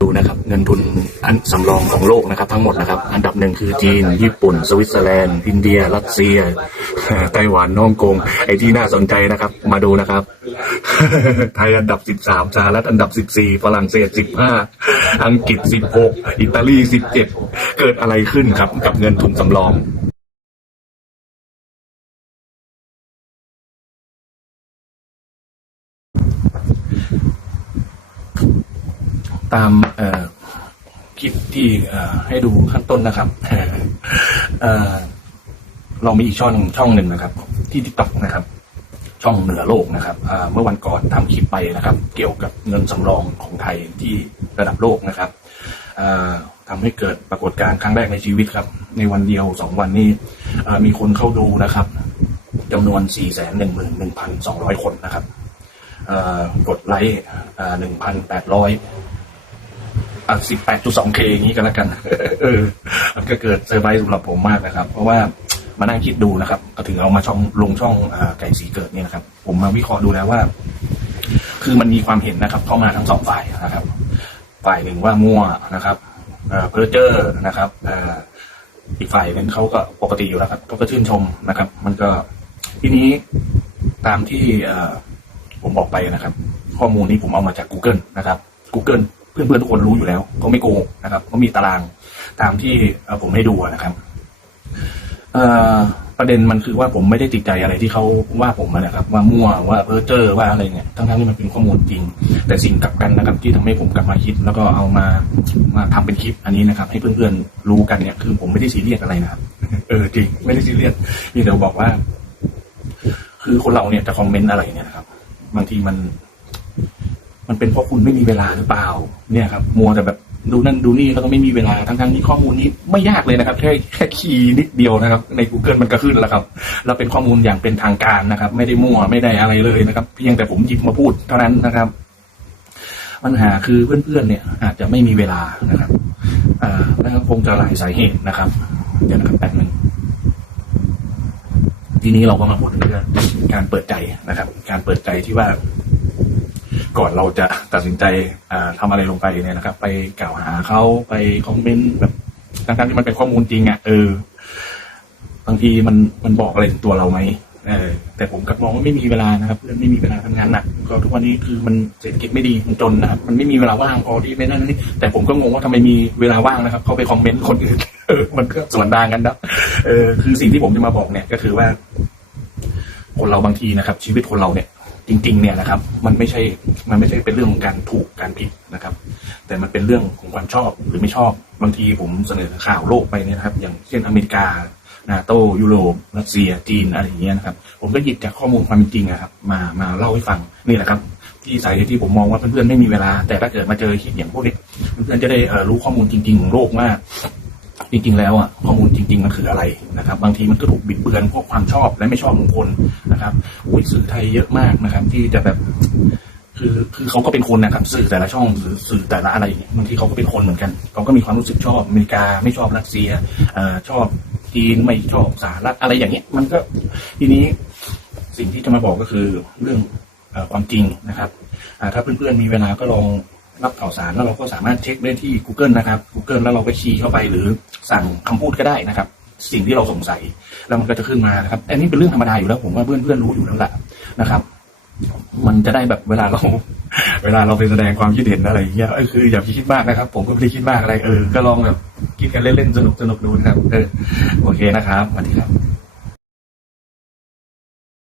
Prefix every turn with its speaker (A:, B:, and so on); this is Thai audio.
A: ดูนะครับ เงินทุนอันสำรองของโลกนะครับ ทั้งหมดนะครับ อันดับหนึ่งคือจีน ญี่ปุ่น สวิตเซอร์แลนด์ อินเดีย รัสเซีย ไต้หวันฮ่องกง ไอ้ที่น่าสนใจนะครับ มาดูนะครับ ไทยอันดับ 13สหรัฐอันดับ 14 ฝรั่งเศส 15 อังกฤษ 16 อิตาลี 17 เกิดอะไรขึ้นครับ กับเงินทุนสำรอง ตามคลิปที่ให้ดูขั้นต้นนะครับเเรามีอีกช่องช่องหนึ่งนะครับ ที่ทิกตอกนะครับ ช่องเหนือโลกนะครับเมื่อวันก่อนทำคลิปไปนะครับ เกี่ยวกับเงินสำรองของไทยที่ระดับโลกนะครับอ่าทำให้เกิดปรากฏการณ์ครั้งแรกในชีวิตครับ ในวันเดียวสองวันนี้มีคนเข้าดูนะครับจำนวน 4 1 1 1 2 0 0 คนนะครับเอ่อกดไลค์อ่า1,800อะ สิบแปดจุดสองเคอย่างนี้ก็แล้วกัน เออ มันก็เกิดเซอร์ไพรส์สำหรับผมมากนะครับ เพราะว่ามานั่งคิดดูนะครับก็ถึงเอามาช่องลงช่องอไก่สีเกิดเนี่ยนะครับ ผมมาวิเคราะห์ดูแล้วว่า คือมันมีความเห็นนะครับเข้ามาทั้งสองฝ่ายนะครับ ฝ่ายหนึ่งว่ามั่วนะครับเอ่อเพอร์เจอร์นะครับอีกฝ่ายหนึ่งเขาก็ปกติอยู่แล้วครับเขาก็ชื่นชมนะครับ มันก็ทีนี้ตามที่ผมบอกไปนะครับ ข้อมูลนี้ผมเอามาจาก Google นะครับ Google เพื่อนๆทุกคนรู้อยู่แล้วเขาไม่โกงนะครับเขามีตารางตามที่ผมให้ดูนะครับประเด็นมันคือว่าผมไม่ได้ติดใจอะไรที่เขาว่าผมนะครับ ว่ามั่วว่าเพ้อเจอว่าอะไรเนี่ยทั้งๆที่มันเป็นข้อมูลจริง แต่สิ่งกลับกันนะครับ ที่ทำให้ผมกลับมาคิด แล้วก็เอามามาทำเป็นคลิปอันนี้นะครับ ให้เพื่อนๆรู้กันเนี่ยคือผมไม่ได้ซีเรียสอะไรนะครับเออจริงไม่ได้ซีเรียสมีแต่บอกว่า คือคนเราเนี่ยจะคอมเมนต์อะไรเนี่ยนะครับ บางทีมัน มันเป็นเพราะคุณไม่มีเวลาหรือเปล่า เนี่ยครับมัวแต่แบบดูนั่นดูนี่แล้วก็ไม่มีเวลาทั้งๆที่ข้อมูลนี้ไม่ยากเลยนะครับ แค่แค่คีย์นิดเดียวนะครับ ใน Google มันก็ขึ้นแล้วครับแล้วเป็นข้อมูลอย่างเป็นทางการนะครับ ไม่ได้มั่วไม่ได้อะไรเลยนะครับ เพียงแต่ผมหยิบมาพูดเท่านั้นนะครับ ปัญหาคือเพื่อนๆเนี่ย อาจจะไม่มีเวลานะครับอ่าแล้วคงจะหลายสาเหตุนะครับ เดี๋ยวนะครับแป๊บนึงทีนี้เราก็มาพูดถึงเรื่องการเปิดใจนะครับ การเปิดใจที่ว่า ก่อนเราจะตัดสินใจอ่าทำอะไรลงไปเนี่ยนะครับ ไปกล่าวหาเขาไปคอมเมนต์แบบทั้งๆที่มันเป็นข้อมูลจริงอะ่ะเออบางทีมันมันบอกอะไรถึงตัวเราไหมเออแต่ผมกับมองว่าไม่มีเวลานะครับไม่มีเวลาทำงานหนักก็ทุกวันนี้คือมันเศรษฐกิจไม่ดีมันจนนะครับมันไม่มีเวลาว่างพอที่ไม่นั่นนี่แต่ผมก็งงว่าทำไมมีเวลาว่างนะครับ เขาไปคอมเมนต์คนอื่นเออมันก็ส่วนทางกันนะเออคือสิ่งที่ผมจะมาบอกเนี่ยก็คือว่า คนเราบางทีนะครับ ชีวิตคนเราเนี่ย จริงๆเนี่ยนะครับมันไม่ใช่มันไม่ใช่เป็นเรื่องของการถูกการผิดนะครับ แต่มันเป็นเรื่องของความชอบหรือไม่ชอบบางทีผมเสนอข่าวโลกไปเนี่ยนะครับ อย่างเช่นอเมริกานาโตยุโรปรัสเซียจีนอะไรอย่างเงี้ยนะครับ ผมก็หยิบจากข้อมูลความเป็นจริงอะครับมามาเล่าให้ฟังนี่แหละครับ ที่สาเหตุที่ผมมองว่าเพื่อนๆไม่มีเวลา แต่ถ้าเกิดมาเจอคลิปอย่างพวกนี้เพื่อนๆจะได้รู้ข้อมูลจริงๆของโลกว่า จริง ๆ แล้วอะข้อมูลจริง ๆ มันคืออะไรนะครับ บางทีมันก็ถูกบิดเบือนพวกความชอบและไม่ชอบของคนนะครับอุ้ยสื่อไทยเยอะมากนะครับ ที่จะแบบคือคือเขาก็เป็นคนนะครับ สื่อแต่ละช่องหรือสื่อแต่ละอะไรเนี่ยบางทีเขาก็เป็นคนเหมือนกันเขาก็มีความรู้สึกชอบอเมริกาไม่ชอบรัสเซียอชอบจีนไม่ชอบสหรัฐอะไรอย่างเงี้ย มันก็ทีนี้สิ่งที่จะมาบอกก็คือเรื่องอความจริงนะครับถ้าเพื่อนๆมีเวลาก็ลอง รับข่าวสารแล้วเราก็สามารถเช็คได้ที่ Google นะครับ Google แล้วเราก็คีย์เข้าไปหรือสั่งคำพูดก็ได้นะครับ สิ่งที่เราสงสัยแล้วมันก็จะขึ้นมานะครับ อันนี้เป็นเรื่องธรรมดาอยู่แล้วผมว่าเพื่อนๆรู้อยู่แล้วแหละนะครับ มันจะได้แบบเวลาเราเวลาเราไปแสดงความคิดเห็นอะไรอย่างเงี้ยคืออย่าไปคิดมากนะครับ ผมก็ไม่ได้คิดมากอะไรเออก็ลองแบบคิดกันเล่นๆสนุกๆดูนะครับเออโอเคนะครับสวัสดีครับ